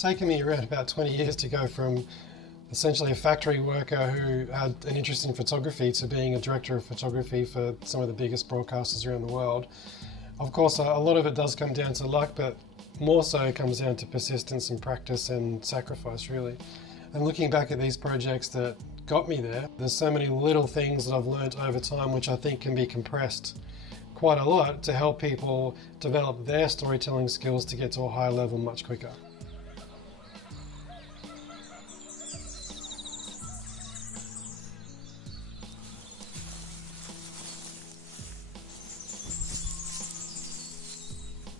taken me around about 20 years to go from essentially a factory worker who had an interest in photography to being a director of photography for some of the biggest broadcasters around the world. Of course, a lot of it does come down to luck, but more so it comes down to persistence and practice and sacrifice, really. And looking back at these projects that got me there, there's so many little things that I've learned over time which I think can be compressed quite a lot to help people develop their storytelling skills to get to a higher level much quicker.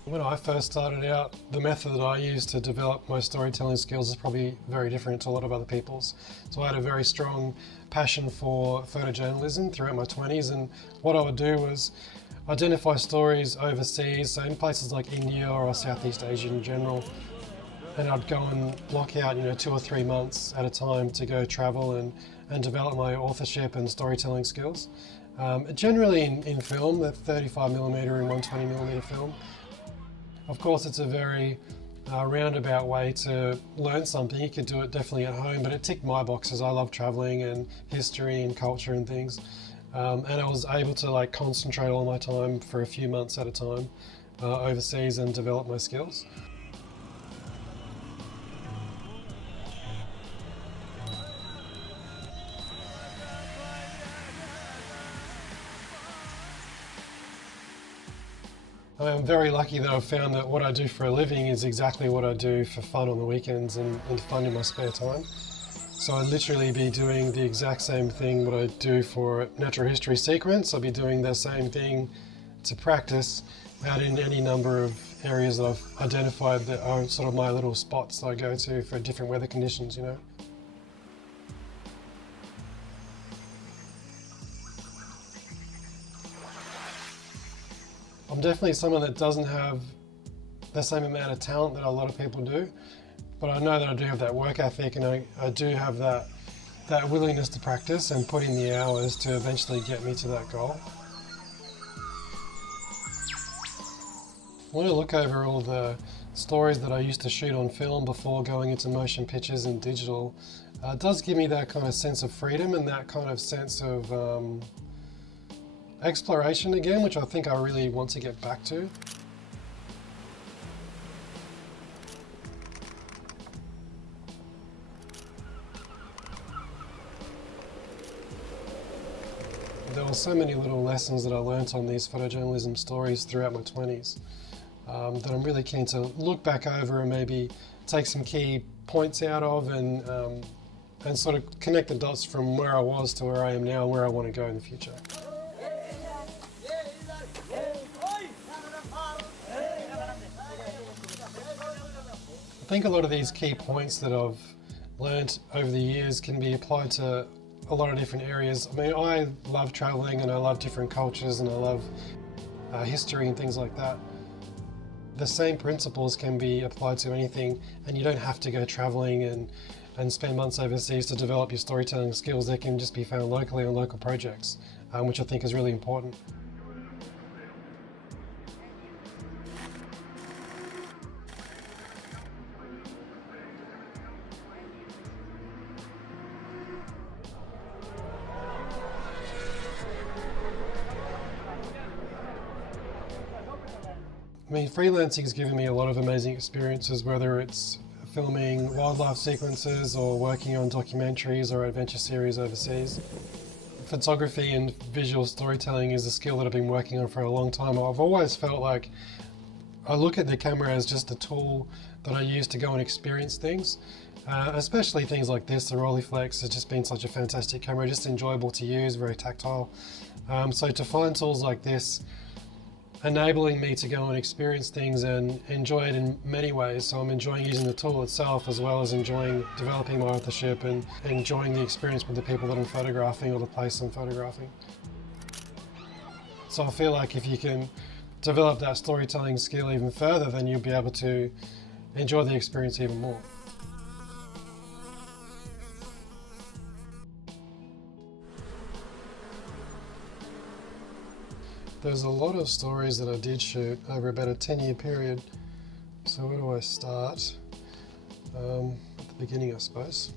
When I first started out, the method that I used to develop my storytelling skills is probably very different to a lot of other people's. So I had a very strong passion for photojournalism throughout my 20s, and what I would do was identify stories overseas, so in places like India or Southeast Asia in general, and I'd go and block out 2 or 3 months at a time to go travel and develop my authorship and storytelling skills. Generally in film, the 35mm and 120mm film. Of course, it's a very roundabout way to learn something. You could do it definitely at home, but it ticked my boxes. I love traveling and history and culture and things. And I was able to concentrate all my time for a few months at a time overseas and develop my skills. I'm very lucky that I've found that what I do for a living is exactly what I do for fun on the weekends and fun in my spare time. So I'd literally be doing the exact same thing what I do for a natural history sequence. I'll be doing the same thing to practice out in any number of areas that I've identified that are sort of my little spots that I go to for different weather conditions, I'm definitely someone that doesn't have the same amount of talent that a lot of people do, but I know that I do have that work ethic, and I do have that willingness to practice and put in the hours to eventually get me to that goal. When I look over all the stories that I used to shoot on film before going into motion pictures and digital, it does give me that kind of sense of freedom and that kind of sense of exploration again, which I think I really want to get back to. There were so many little lessons that I learnt on these photojournalism stories throughout my 20s that I'm really keen to look back over and maybe take some key points out of and sort of connect the dots from where I was to where I am now and where I want to go in the future. I think a lot of these key points that I've learnt over the years can be applied to a lot of different areas. I mean, I love traveling and I love different cultures and I love history and things like that. The same principles can be applied to anything, and you don't have to go traveling and spend months overseas to develop your storytelling skills. They can just be found locally on local projects, which I think is really important. I mean, freelancing has given me a lot of amazing experiences, whether it's filming wildlife sequences or working on documentaries or adventure series overseas. Photography and visual storytelling is a skill that I've been working on for a long time. I've always felt like I look at the camera as just a tool that I use to go and experience things, especially things like this. The Rolleiflex has just been such a fantastic camera, just enjoyable to use, very tactile. So to find tools like this enabling me to go and experience things and enjoy it in many ways. So I'm enjoying using the tool itself as well as enjoying developing my authorship and enjoying the experience with the people that I'm photographing or the place I'm photographing. So I feel like if you can develop that storytelling skill even further, then you'll be able to enjoy the experience even more. There's a lot of stories that I did shoot over about a 10-year period. So where do I start? at the beginning, I suppose.